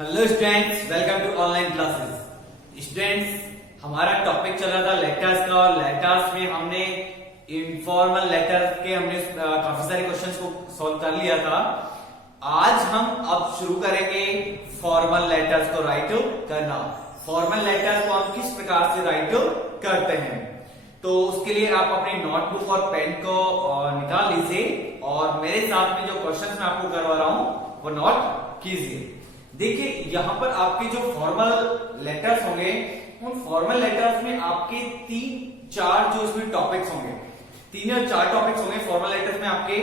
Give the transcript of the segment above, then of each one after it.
Hello students, welcome to online classes. Students, हमारा topic चल रहा था लेटर्स का और लेटर्स में हमने इनफॉर्मल लेटर्स के काफी सारे क्वेश्चंस को सॉल्व कर लिया था। आज हम अब शुरू करेंगे फॉर्मल लेटर्स को राइट करना। फॉर्मल लेटर्स को हम किस प्रकार से राइट करते हैं, तो उसके लिए आप अपनी नोटबुक और पेन को निकाल लीजिए और मेरे साथ में जो क्वेश्चंस मैं आपको करवा रहा हूं वो नोट कीजिए। देखिए, यहाँ पर आपके जो फॉर्मल लेटर्स होंगे, उन फॉर्मल लेटर्स में आपके तीन चार जो इसमें टॉपिक्स होंगे, तीन या चार टॉपिक्स होंगे फॉर्मल लेटर्स में आपके।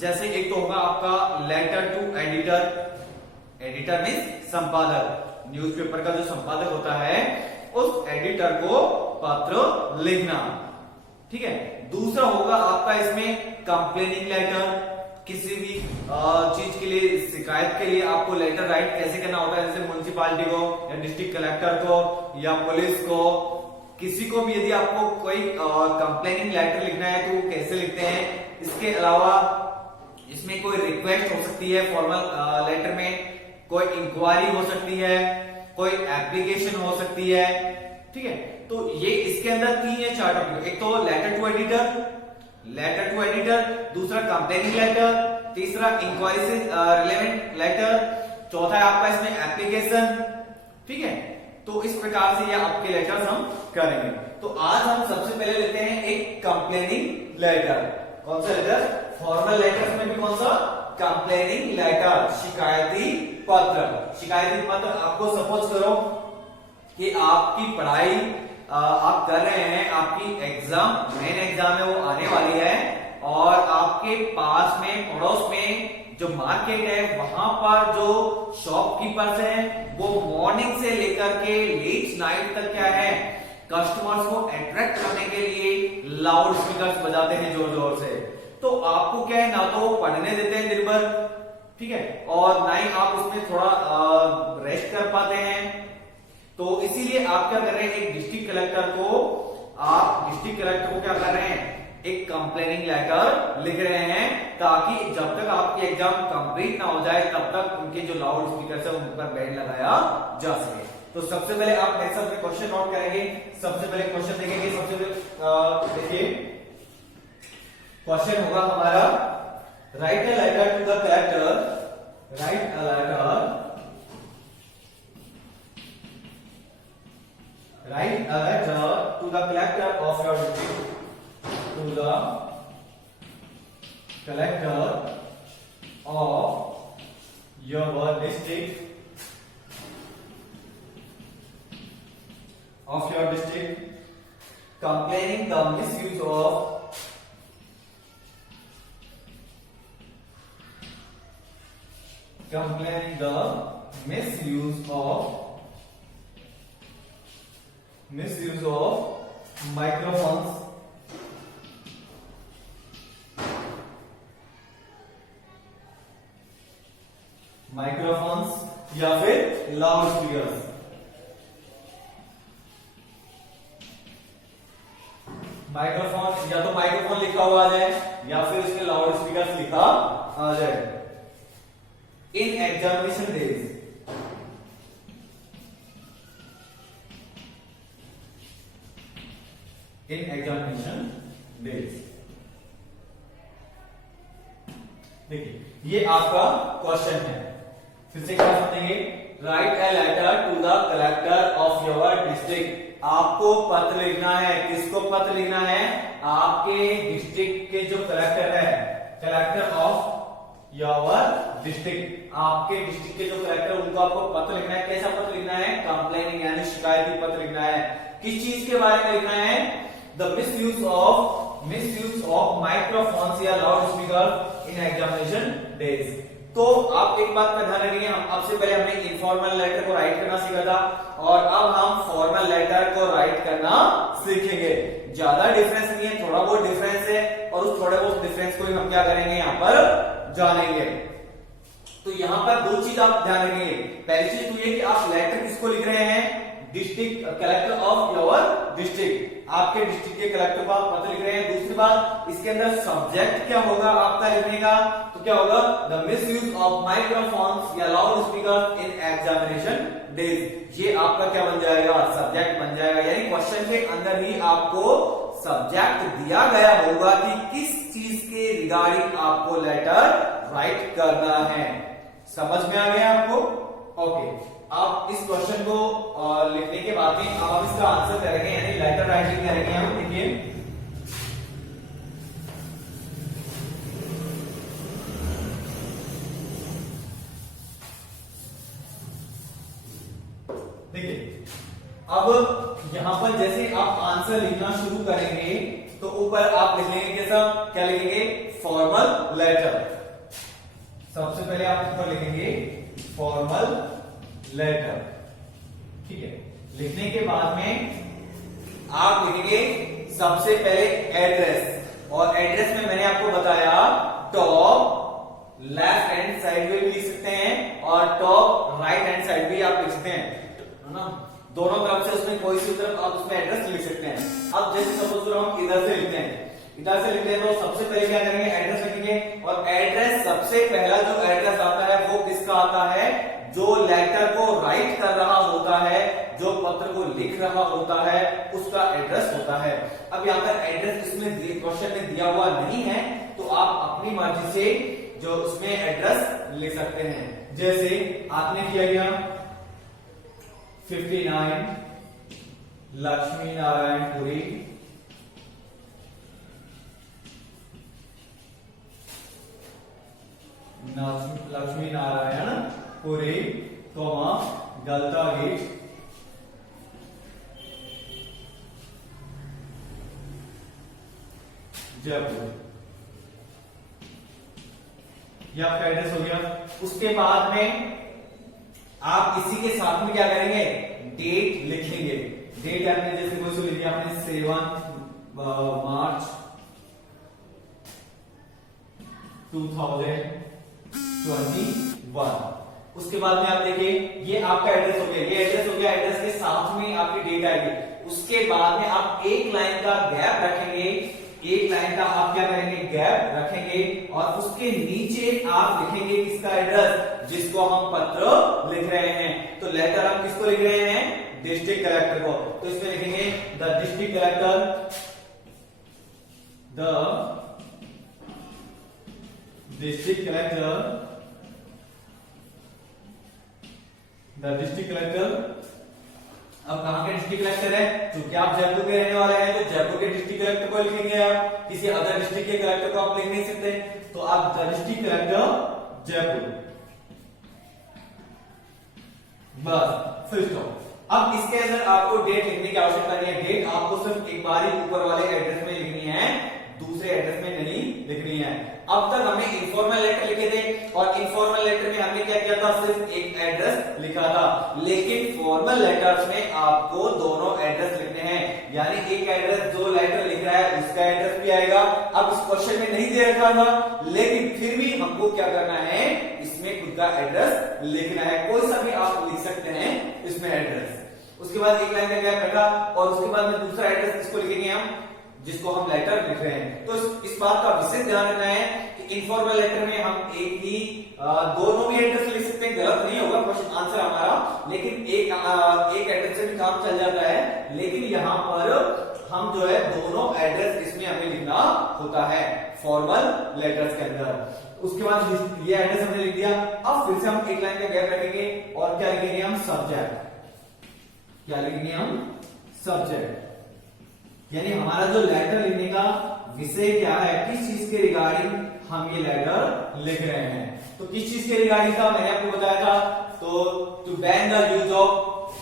जैसे एक तो होगा आपका letter to editor. Editor means संपादक, न्यूज़पेपर का जो संपादक होता है उस एडिटर को पत्र लिखना। ठीक है। दूसरा होगा आपका इसमें कंप्लेनिंग लेटर। किसी भी चीज के लिए, शिकायत के लिए आपको लेटर राइट कैसे करना होता है, जैसे म्युनिसिपालिटी को या डिस्ट्रिक्ट कलेक्टर को या पुलिस को, किसी को भी यदि आपको कोई कंप्लेनिंग लेटर लिखना है तो वो कैसे लिखते हैं। इसके अलावा इसमें कोई रिक्वेस्ट हो सकती है फॉर्मल लेटर में, कोई इंक्वायरी हो सकती है, कोई एप्लीकेशन हो सकती है। ठीक है। तो ये इसके अंदर तीन या चार टॉपिक, एक तो लेटर टू एडिटर, दूसरा कंप्लेनिंग लेटर, तीसरा इंक्वायरी से रिलेवेंट लेटर, चौथा है आपका इसमें एप्लीकेशन। ठीक है। तो इस प्रकार से ये आपके लेटर्स हम करेंगे। तो आज हम सबसे पहले लेते हैं एक कंप्लेनिंग लेटर। कौन सा लेटर? फॉर्मल लेटर्स में भी कौन सा? कंप्लेनिंग लेटर, शिकायती पत्र। शिकायती पत्र आपको सपोज करो कि आपकी पढ़ाई आप कर रहे हैं, आपकी एग्जाम, मेन एग्जाम है वो आने वाली है और आपके पास में पड़ोस में जो मार्केट है वहां पर जो शॉपकीपर्स हैं वो मॉर्निंग से लेकर के लेट नाइट तक क्या है, कस्टमर्स को अट्रैक्ट करने के लिए लाउड स्पीकर्स बजाते हैं जोर जोर से। तो आपको क्या है, ना तो पढ़ने देते हैं दिन भर, ठीक है, और ना ही आप उसमें थोड़ा रेस्ट कर पाते हैं। तो इसीलिए आप क्या कर रहे हैं, एक डिस्ट्रिक्ट कलेक्टर को क्या कर रहे हैं, एक कंप्लेनिंग लेटर लिख रहे हैं, ताकि जब तक आपकी एग्जाम कंप्लीट ना हो जाए तब तक उनके जो लाउड स्पीकर है उन पर बैंड लगाया जा सके। तो सबसे पहले आप मेरे साथ में क्वेश्चन नोट करेंगे। सबसे पहले क्वेश्चन देखेंगे। सबसे पहले देखिए, क्वेश्चन होगा हमारा, write a letter to the collector. Write a letter to the collector of your district, to the collector of your district, complaining the misuse of microphones, या फिर लाउड स्पीकर्स। माइक्रोफोन, या तो माइक्रोफोन लिखा हुआ आ जाए या फिर इसमें लाउड स्पीकर्स लिखा आ जाए। इन एग्जामिनेशन डेज, देखिए ये आपका क्वेश्चन है। फिर से क्या समझेंगे, write a letter to the collector of your district. आपको पत्र लिखना है। किसको पत्र लिखना है? आपके डिस्ट्रिक्ट के जो कलेक्टर है, कलेक्टर ऑफ योर डिस्ट्रिक्ट, आपके डिस्ट्रिक्ट के जो कलेक्टर, उनको आपको पत्र लिखना है। कैसा पत्र लिखना है? कंप्लेनिंग यानी शिकायती पत्र लिखना है। किस चीज के बारे में लिखना है? द मिसयूज ऑफ माइक्रोफोन्स या loudspeaker in examination days. तो आप एक बात का ध्यान रखिए, अब से पहले हमने इनफॉर्मल लेटर को राइट करना सीखा था और अब हम फॉर्मल लेटर को राइट करना सीखेंगे। ज्यादा डिफरेंस नहीं है, थोड़ा बहुत डिफरेंस है और उस थोड़े बहुत डिफरेंस को ही हम क्या करेंगे, यहाँ पर जानेंगे। तो यहाँ पर दो चीज आप ध्यान रखिए। पहली चीज तो ये कि आप लेटर किसको लिख रहे हैं? District collector of your district, आपके डिस्ट्रिक्ट के कलेक्टर को आप पत्र लिख रहे हैं। दूसरी बात, इसके अंदर सब्जेक्ट क्या होगा आपका लिखने का? तो तो क्या होगा, the misuse of microphones या loudspeaker in examination days. ये आपका क्या बन जाएगा, सब्जेक्ट बन जाएगा। यानी क्वेश्चन के अंदर ही आपको सब्जेक्ट दिया गया होगा कि किस चीज के रिगार्डिंग आपको लेटर राइट करना है। समझ में आ गया आपको? ओके, आप इस क्वेश्चन को लिखने के बाद में आप इसका आंसर करेंगे, यानी लेटर राइटिंग करेंगे हम। देखिए देखिए, अब यहां पर जैसे आप आंसर लिखना शुरू करेंगे तो ऊपर आप लिख लेंगे कैसा, क्या लिखेंगे, फॉर्मल लेटर। सबसे पहले आप ऊपर लिखेंगे फॉर्मल लेटर, ठीक है। लिखने के बाद में आप लिखेंगे सबसे पहले एड्रेस, और एड्रेस में मैंने आपको बताया टॉप लेफ्ट हैंड साइड में भी लिख सकते हैं और टॉप राइट हैंड साइड भी आप लिख सकते हैं, है ना। दोनों तरफ से उसमें कोई सी तरफ आप उसमें एड्रेस लिख सकते हैं। अब जैसे सपोज हम इधर से लिखते हैं, इधर से लिखते हैं तो सबसे पहले क्या करेंगे, एड्रेस लिखेंगे। और एड्रेस सबसे पहला जो एड्रेस आता है वो किसका आता है, जो लेटर को राइट कर रहा होता है, जो पत्र को लिख रहा होता है, उसका एड्रेस होता है। अब यहाँ पर एड्रेस इसमें क्वेश्चन में दिया हुआ नहीं है, तो आप अपनी मर्जी से जो उसमें एड्रेस लिख सकते हैं। जैसे आपने किया गया 59 लक्ष्मी नारायणपुरी, लक्ष्मी नारायणपुरी, गलता गेट, जयपुर। यह आपका एड्रेस हो गया। उसके बाद में आप इसी के साथ में क्या करेंगे, डेट लिखेंगे। डेट आपने जैसे कोई सी लिख दिया आपने 7 मार्च 2021। उसके बाद में आप देखिए ये आपका एड्रेस हो गया, ये एड्रेस हो गया। एड्रेस के साथ में आपकी डेट आएगी। उसके बाद में आप एक लाइन का गैप रखेंगे, एक लाइन का आप क्या करेंगे, गैप रखेंगे, और उसके नीचे आप लिखेंगे किसका एड्रेस, जिसको हम पत्र लिख रहे हैं। तो लेटर हम किसको लिख रहे हैं, डिस्ट्रिक्ट कलेक्टर को। तो इसमें लिखेंगे the district collector, the district collector, the district collector. अब कहां के डिस्ट्रिक्ट कलेक्टर है, क्योंकि आप जयपुर के रहने वाले हैं तो जयपुर के डिस्ट्रिक्ट कलेक्टर को लिखेंगे। आप किसी अदर डिस्ट्रिक्ट के कलेक्टर को आप लिख नहीं सकते, तो आप द डिस्ट्रिक्ट कलेक्टर जयपुर, बस फिर स्टॉप। अब इसके अंदर आपको डेट लिखने की आवश्यकता नहीं है। डेट आपको सिर्फ एक बार ही ऊपर वाले एड्रेस में लिखनी है, दूसरे एड्रेस में नहीं लिखनी है। अब तक हमने इनफॉर्मल लेटर लिखे थे, और इनफॉर्मल लेटर में हमने क्या किया था, सिर्फ एक एड्रेस लिखा था। लेकिन फॉर्मल लेटर्स में आपको दोनों एड्रेस लिखने हैं, यानी एक एड्रेस जो लेटर लिख रहा है उसका एड्रेस भी आएगा। अब इस क्वेश्चन में नहीं दे रखा था, लेकिन फिर भी हमको क्या करना है, इसमें खुद का एड्रेस लिखना है। कोई सा भी आप लिख सकते हैं इसमें एड्रेस। उसके बाद एक लाइन का गैप रखा, और उसके बाद में दूसरा एड्रेस किसको लिखेंगे हम, जिसको हम लेटर लिख रहे हैं। तो इस बात का विशेष ध्यान रखना है कि इनफॉर्मल लेटर में हम एक ही दोनों भी एड्रेस लिख सकते हैं, गलत नहीं होगा क्वेश्चन आंसर हमारा, लेकिन एक एड्रेस से भी काम चल जाता है। लेकिन यहाँ पर हम जो है दोनों एड्रेस इसमें हमें लिखना होता है फॉर्मल लेटर्स के अंदर। उसके बाद ये एड्रेस हमने लिख दिया। अब फिर से हम एक लाइन का गैप रखेंगे, और क्या लिखेंगे हम, सब्जेक्ट। क्या लिखेंगे हम, सब्जेक्ट। यानी हमारा जो लेटर लिखने का विषय क्या है, किस चीज के रिगार्डिंग हम ये लेटर लिख रहे हैं। तो किस चीज के रिगार्डिंग था, मैंने आपको बताया था, तो to ban the use of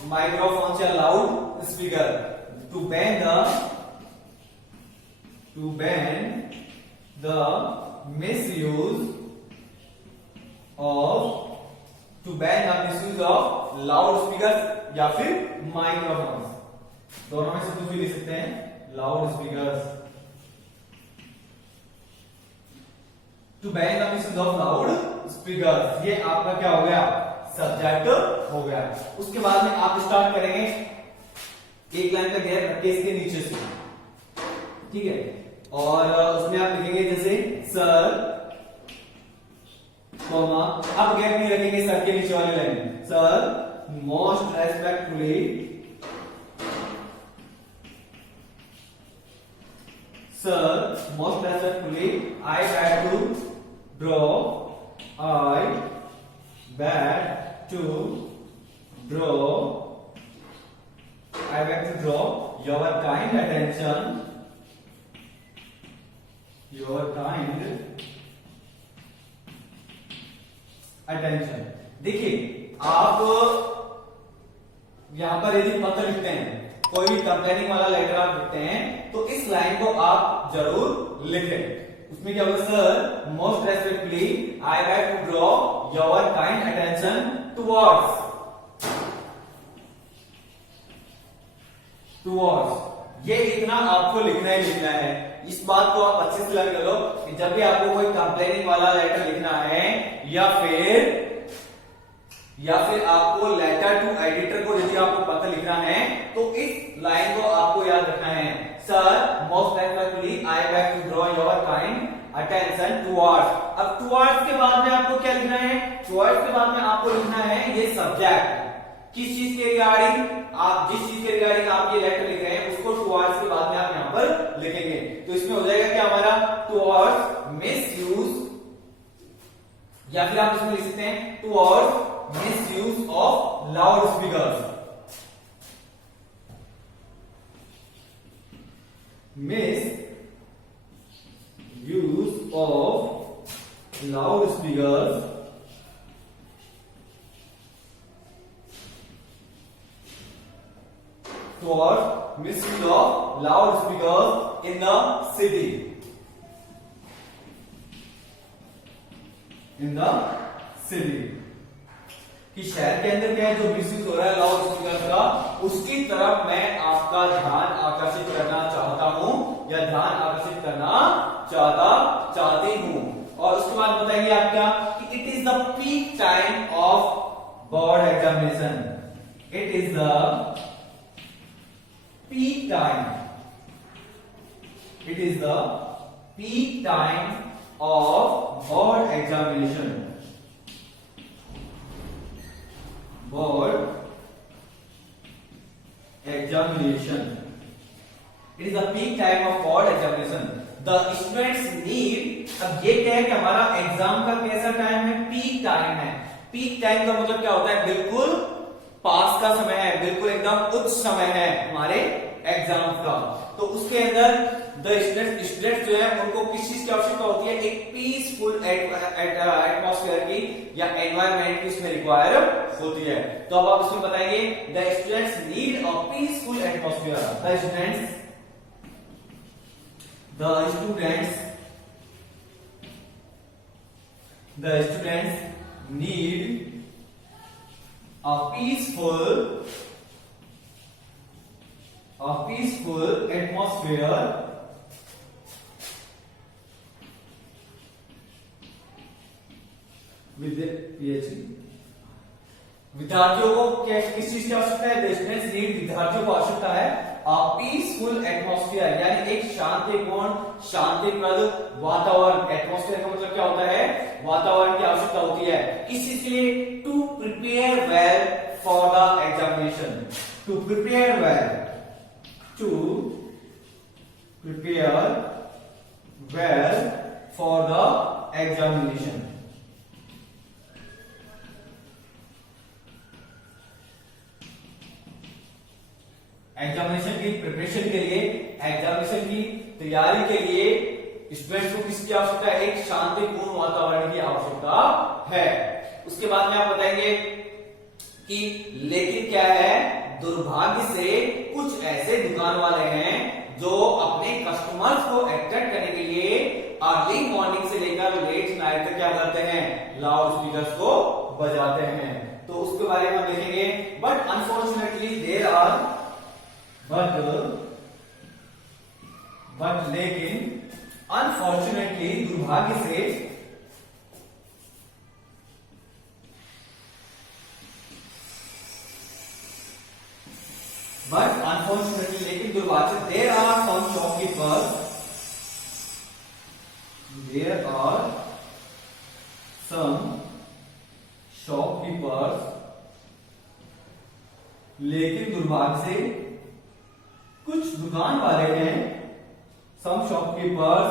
microphone या loudspeaker, to ban the misuse of loud speaker या फिर माइक्रोफोन, दोनों में से कुछ भी लिख सकते हैं, loudspeakers. To ban the misuse of loud speakers, ये आपका क्या हो गया, सब्जेक्ट हो गया। उसके बाद में आप स्टार्ट करेंगे एक लाइन का गैप रख के इसके नीचे से, ठीक है, और उसमें आप लिखेंगे जैसे सर कॉमा, अब गैप नहीं रखेंगे सर के नीचे वाली line, sir most respectfully I beg to draw your kind attention देखिए आप यहां पर यदि पत्र लिखते हैं, कोई भी कंप्लेनिंग वाला लेटर आप लिखते हैं, तो इस लाइन को आप जरूर लिखें। उसमें क्या होगा, sir most respectfully I beg to draw your kind attention towards ये इतना आपको लिखना ही लिखना है। इस बात को आप अच्छे से लर्न कर लो कि जब भी आपको कोई कंप्लेनिंग वाला लेटर लिखना है या फिर आपको लेटर टू एडिटर को यदि आपको पत्र लिखना है, तो इस लाइन को आपको याद रखना है, sir most respectfully I beg to draw your kind attention towards. अब टुवर्ड्स के बाद में आपको क्या लिखना है, टुवर्ड्स के बाद में आपको लिखना है ये सब्जेक्ट, किस चीज के रिगार्डिंग, आप जिस चीज के रिगार्डिंग आप ये लेटर लिख रहे हैं उसको टुवर्ड्स के बाद में आप यहां पर लिखेंगे। तो इसमें हो जाएगा क्या हमारा, टुवर्ड्स मिसयूज, या फिर आप इसमें लिख सकते हैं towards misuse of loudspeakers, misuse of loudspeakers towards misuse of loudspeakers in the city, कि शहर के अंदर क्या है जो मिसयूज हो रहा है लाउड स्पीकर का, उसकी तरफ मैं आपका ध्यान आकर्षित करना चाहता हूं या ध्यान आकर्षित करना चाहती हूं। और उसके बाद बताइए आप क्या, कि it is the peak time of board examination, it is the peak time, it is the peak time of board examination, board examination, it is the peak time of board examination, the students need। अब ये क्या है कि हमारा exam का कैसा time है, peak time है। पीक टाइम का मतलब क्या होता है, बिल्कुल पास का समय है, बिल्कुल एकदम उच्च समय है हमारे एग्जाम का। तो उसके अंदर द स्टूडेंट्स जो है उनको किस चीज की आवश्यकता होती है, एक पीसफुल एटमॉस्फेयर की या एनवायरनमेंट की इसमें रिक्वायर होती है। तो अब आप इसमें बताएंगे, the students need a peaceful atmosphere, the students need a peaceful atmosphere विद्यार्थियों को किस चीज की आवश्यकता है, स्टूडेंट्स नीड, विद्यार्थियों को आवश्यकता है पीसफुल एटमॉस्फेयर, यानी एक शांतिपूर्ण शांतिप्रद वातावरण। एटमॉस्फेयर का मतलब क्या होता है, वातावरण की आवश्यकता होती है किस चीज के लिए, to prepare well for the examination, to prepare well for the examination. Examination की प्रिपरेशन के लिए, एग्जामिनेशन की तैयारी के लिए स्टूडेंट्स को किसकी आवश्यकता है, एक शांतिपूर्ण वातावरण की आवश्यकता है। उसके बाद में आप बताएंगे कि लेकिन क्या है, दुर्भाग्य से कुछ ऐसे दुकान वाले हैं जो अपने कस्टमर्स को अट्रैक्ट करने के लिए अर्ली मॉर्निंग से लेकर लेट नाइट तक क्या करते हैं, लाउड स्पीकर्स को बजाते हैं। तो उसके बारे में हम देखेंगे। But unfortunately there are but लेकिन अनफॉर्चुनेटली दुर्भाग्य से लेकिन दुर्भाग्य से there are some shopkeepers, there are some लेकिन दुर्भाग्य से कुछ दुकान वाले हैं, some shopkeepers,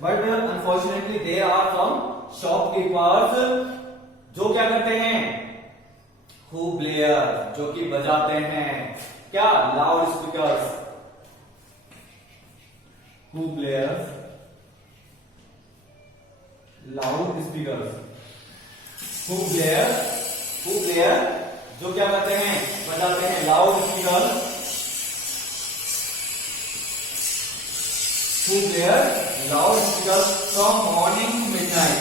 but unfortunately there are some shopkeepers जो क्या करते हैं, who player, जो कि बजाते हैं क्या, loud speakers, who players loud speakers, who player जो क्या करते हैं, बजाते हैं loud speaker, who player loud speaker from morning to midnight,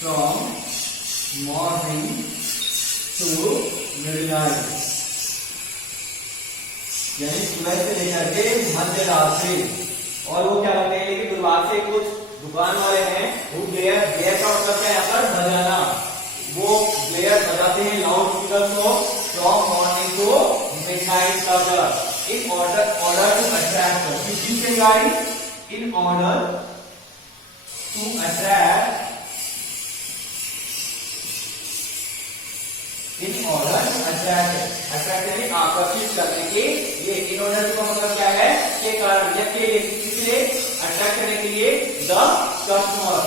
from morning to midnight, यानी सुबह से लेकर के मध्य रात्रि। और वो क्या करते हैं, लेकिन दुर्भाग्य से कुछ दुकान वाले हैं, वो प्लेयर का मतलब क्या है, यहाँ पर बजाना, वो प्लेयर बजाते हैं लाउड स्पीकर को फ्रॉम मॉर्निंग टू मिडनाइट तक, in order to attract, in order to attract, attract यानी आकर्षित करने के लिए, इन ऑर्डर का मतलब क्या है, के कारण या के लिए, किसलिए, अट्रैक्ट करने के लिए the customer,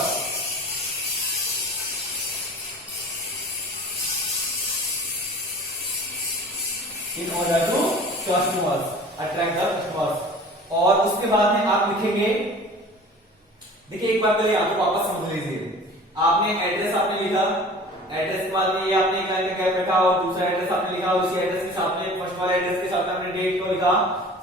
in order to customers, attract the customers. और उसके बाद में आप लिखेंगे, देखिए एक बात पहले आपको वापस समझ लीजिए, आपने एड्रेस आपने लिखा, एड्रेस के बाद में ये आपने एक लाइन में गैप रखा, और दूसरा एड्रेस आपने लिखा, उसी एड्रेस के साथ में फर्स्ट वाला एड्रेस के साथ आपने डेट को लिखा,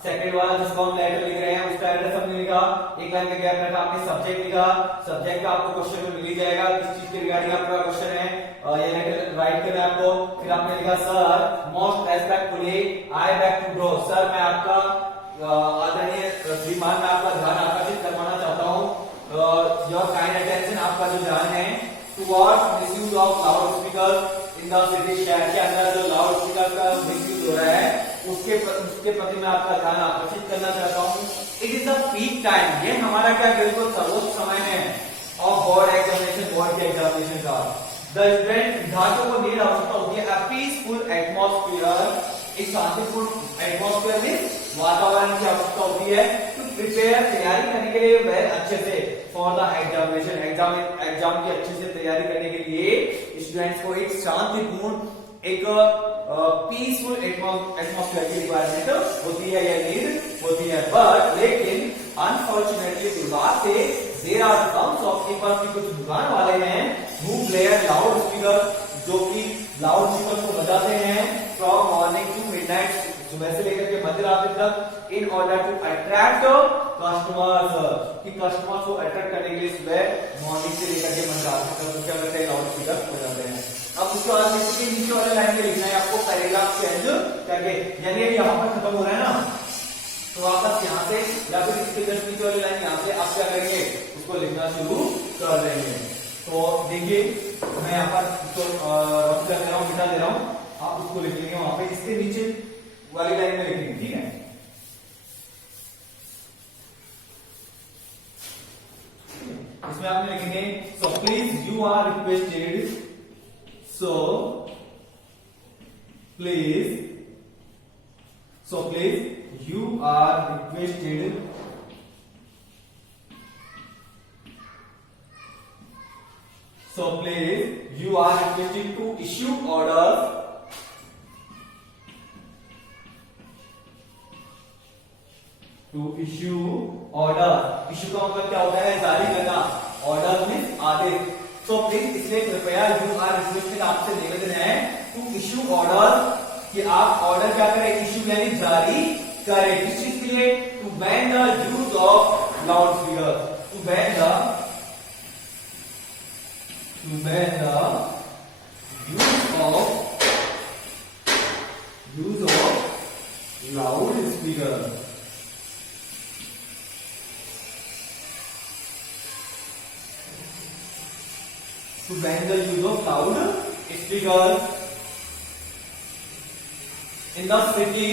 सेकंड वाला जिसको हम लेटर लिख रहे हैं उसका एड्रेस आपने लिखा, एक लाइन में गैप रखा, आपने सब्जेक्ट लिखा, सब्जेक्ट का आपको क्वेश्चन में मिल ही जाएगा किस चीज के रिगार्डिंग आपका क्वेश्चन है, ये लेटर राइट करना है आपको। फिर आपने लिखा sir most respectfully I beg to draw, sir मैं आपका आदरणीय श्रीमान मैं आपका ध्यान आकर्षित करवाना चाहता हूँ, योर काइंड अटेंशन, आपका जो ध्यान है towards misuse of loud speaker in the city, शहर के अंदर जो लाउड स्पीकर का मिसयूज हो रहा है उसके प्रति मैं आपका ध्यान आकर्षित करना चाहता हूँ। It is the peak time, ये हमारा क्या बिल्कुल सर्वोच्च समय है ऑफ बोर्ड एग्जामिनेशन, बोर्ड के एग्जामिनेशन का। द स्टूडेंट, विद्यार्थियों को नीड आवश्यकता होती है अ पीसफुल एटमॉस्फेयर, एक शांतिपूर्ण एटमॉस्फेयर में वातावरण की आवश्यकता होती है टू प्रिपेयर, तैयारी करने के लिए वह अच्छे से फॉर द एग्जामिनेशन, एग्जाम की अच्छे से तैयारी करने के लिए स्टूडेंट्स को एक शांतिपूर्ण, एक पीसफुल एटमॉस्फेयर की रिक्वायरमेंट होती है या नीड होती है। बट लेकिन अनफॉर्चुनेटली दुर्भाग्य से देयर आर सम शॉपकीपर्स की कुछ दुकान वाले हैं हु प्लेयर लाउड स्पीकर, जो कि लाउड स्पीकर को बजाते हैं फ्रॉम मॉर्निंग टू मिडनाइट, सुबह से लेकर के मध्य रात्रि तक, in order to attract customers, कि कस्टमर्स को अट्रैक्ट करने के लिए सुबह मॉर्निंग से लेकर के मध्य रात्रि तक क्या करते हैं, लाउड स्पीकर बजाते हैं। अब उसके बाद नीचे वाले लाइन में लिखना है आपको पैराग्राफ चेंज करके, यानी यहाँ पर खत्म हो रहा है ना, तो वापस यहाँ से या फिर इसके जस्ट नीचे वाली लाइन यहाँ से आप क्या करेंगे, उसको लिखना शुरू कर देंगे। तो देखिए मैं यहाँ पर इसको रफ कर दे रहा हूँ, मिटा दे रहा हूँ, आप उसको लिख लेंगे वहां पे, इसके नीचे वाली लाइन में लिखेंगे, ठीक है। इसमें आपने लिखेंगे so please you are requested, so please you are requested to issue orders issue का मतलब क्या होता है, जारी करना, ऑर्डर मीन्स आदेश। तो प्लीज इसलिए कृपया यू आर रिक्वेस्टेड, आपसे निवेदन है टू इश्यू ऑर्डर, कि आप ऑर्डर क्या करें, इश्यू यानी जारी करें, किस चीज के लिए, to ban the use of loud speaker, to ban the use of loud speaker, to ban the use of loud speakers in the city,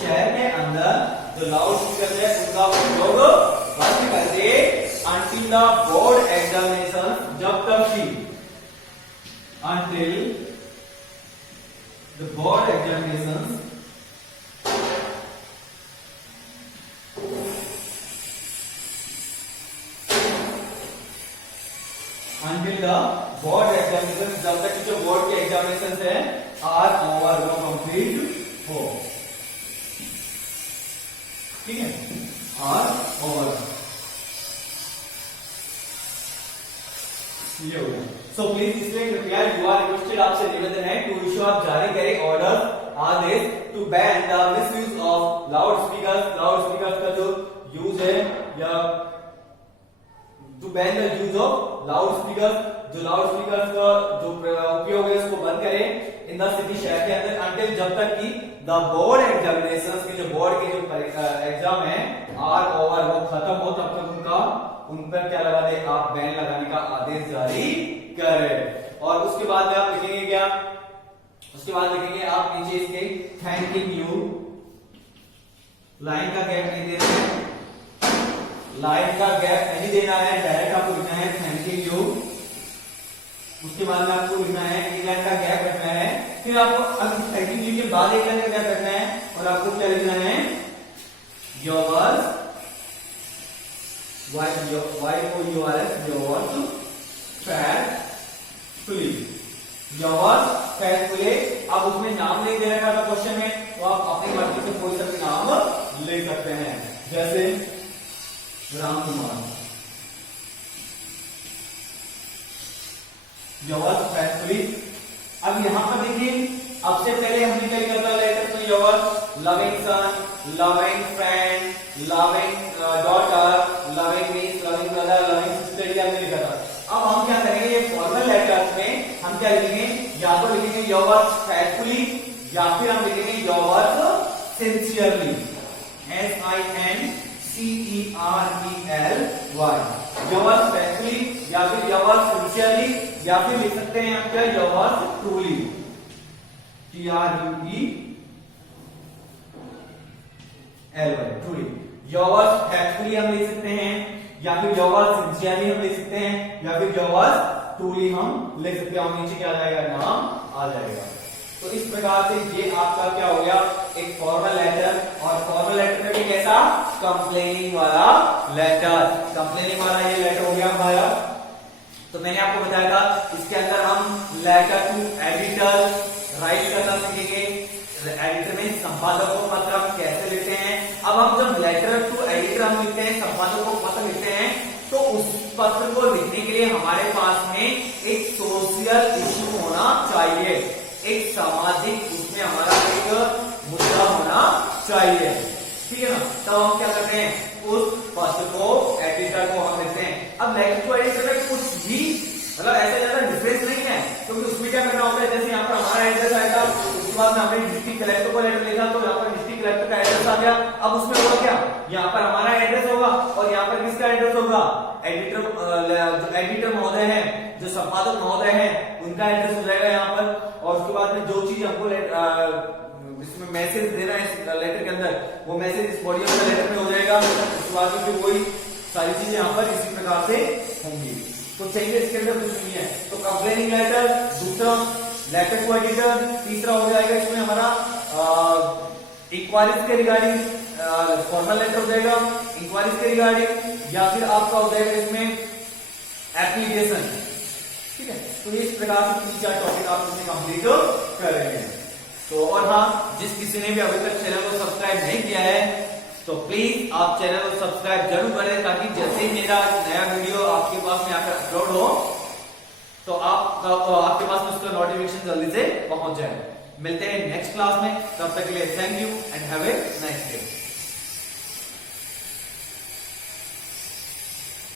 शहर के अंदर जो लाउड स्पीकर है उनका उपयोग बंद कर दे until the board examination, जब तक कि until the board examinations जब तक कि जो बोर्ड के एग्जामिनेशन है आर ओवर वो कंप्लीट हो, ठीक है, आर ओवर ये हो गया। सो प्लीज इसमें कृपया यू आर रिक्वेस्टेड, आपसे निवेदन है टू इशू, आप जारी करें ऑर्डर आदेश to ban the misuse of loud speakers का जो यूज है या to ban the use of loud speaker, जो लाउड स्पीकर का जो उपयोग है उसको बंद करें इन द सिटी, शहर के अंदर, अंटिल जब तक कि द बोर्ड एग्जामिनेशन के जो बोर्ड के जो एग्जाम है आर ओवर वो खत्म हो, तब तक उन पर क्या लगा दे, आप बैन लगाने का आदेश जारी करें। और उसके बाद में आप लिखेंगे क्या, उसके बाद लिखेंगे आप नीचे इसके थैंकिंग यू, लाइन का गैप नहीं देना है, लाइन का गैप नहीं देना है, डायरेक्ट आपको लिखना है थैंकिंग यू। उसके बाद में आपको लिखना है एक लाइन का गैप रखना है, फिर आपको थैंकिंग यू के बाद एक लाइन का गैप रखना है और आपको क्या लिखना है, योर्स faithfully। अब उसमें नाम नहीं दे रखा था क्वेश्चन में, तो आप अपनी मर्जी से कोई सा भी नाम ले सकते हैं, जैसे राम कुमार, योर्स faithfully। अब यहां पर देखिए, अब से पहले हमने क्या लिखा था लेटर में, yours loving son, loving friend, loving daughter, loving niece, loving brother, loving sister, ये हमने लिखा था। अब हम क्या करेंगे, ये फॉर्मल लेटर्स में हम क्या लिखेंगे, या तो लिखेंगे योर्स faithfully या फिर हम लिखेंगे yours sincerely, SINCERELY, yours faithfully या फिर योर्स sincerely या फिर लिख सकते हैं हम क्या, yours truly, TRUELY, truly। Yours faithfully हम लिख सकते हैं, या फिर योर्स सिंसियरली हम लिख सकते हैं, या फिर योर्स ट्रूली हम लिख सकते हैं, और नीचे क्या आ जाएगा, नाम आ जाएगा। तो इस प्रकार से ये आपका क्या हो गया, एक फॉर्मल लेटर, और फॉर्मल लेटर में भी कैसा, कंप्लेनिंग वाला लेटर, कंप्लेनिंग वाला ये लेटर हो गया हमारा। तो मैंने आपको बताया था इसके अंदर हम लेटर टू एडिटर राइट करना सीखेंगे, एडिटर में संपादक को पत्र हम कैसे लिखते हैं। अब हम जब लेटर टू एडिटर हम लिखते हैं, संपादक को पत्र लिखते हैं, तो उस पत्र को लिखने के लिए हमारे पास में एक सोशल इश्यू होना चाहिए, एक सामाजिक उसमें हमारा एक मुद्दा होना चाहिए, ठीक है ना। तब हम क्या करते हैं, उस पत्र को एडिटर को हम लिखते हैं। अब लेटर टू एडिटर में कुछ भी मतलब ऐसा ज्यादा डिफरेंस नहीं है, क्योंकि उसमें क्या करना होता है, जैसे यहाँ पर हमारा एड्रेस आएगा, उसके बाद में हमने डिस्ट्रिक्ट कलेक्टर को लेटर लिखा, तो यहाँ पर डिस्ट्रिक्ट कलेक्टर का एड्रेस आ गया। अब उसमें होगा क्या, यहाँ पर हमारा एड्रेस होगा और यहाँ पर किसका एड्रेस होगा, एडिटर, जो एडिटर महोदय है, जो संपादक महोदय है, उनका एड्रेस हो जाएगा यहाँ पर। और उसके बाद में जो चीज हमको इसमें मैसेज देना है इस लेटर के अंदर, वो मैसेज इस बॉडी ऑफ द लेटर में हो जाएगा। उसके बाद में फिर वही सारी चीजें यहाँ पर इसी प्रकार से होंगी। तो चलिए, इसके अंदर कुछ नहीं है। तो कंप्लेनिंग लेटर दूसरा, लेटर टू एडिटर तीसरा हो जाएगा। इसमें हमारा इंक्वायरीज के रिगार्डिंग फॉर्मल लेटर हो जाएगा, इंक्वायरीज के रिगार्डिंग, या फिर आपका हो जाएगा इसमें एप्लीकेशन, ठीक है। तो इस प्रकार से 3-4 टॉपिक आप इसमें कंप्लीट करेंगे। तो और हाँ, जिस किसी ने भी अभी तक चैनल को सब्सक्राइब नहीं किया है, तो प्लीज आप चैनल को सब्सक्राइब जरूर करें, ताकि जैसे ही मेरा नया वीडियो आपके पास में आकर अपलोड हो, तो आपके पास में उसका नोटिफिकेशन जल्दी से पहुंच जाए। मिलते हैं नेक्स्ट क्लास में, तब तक के लिए thank you and have a nice day.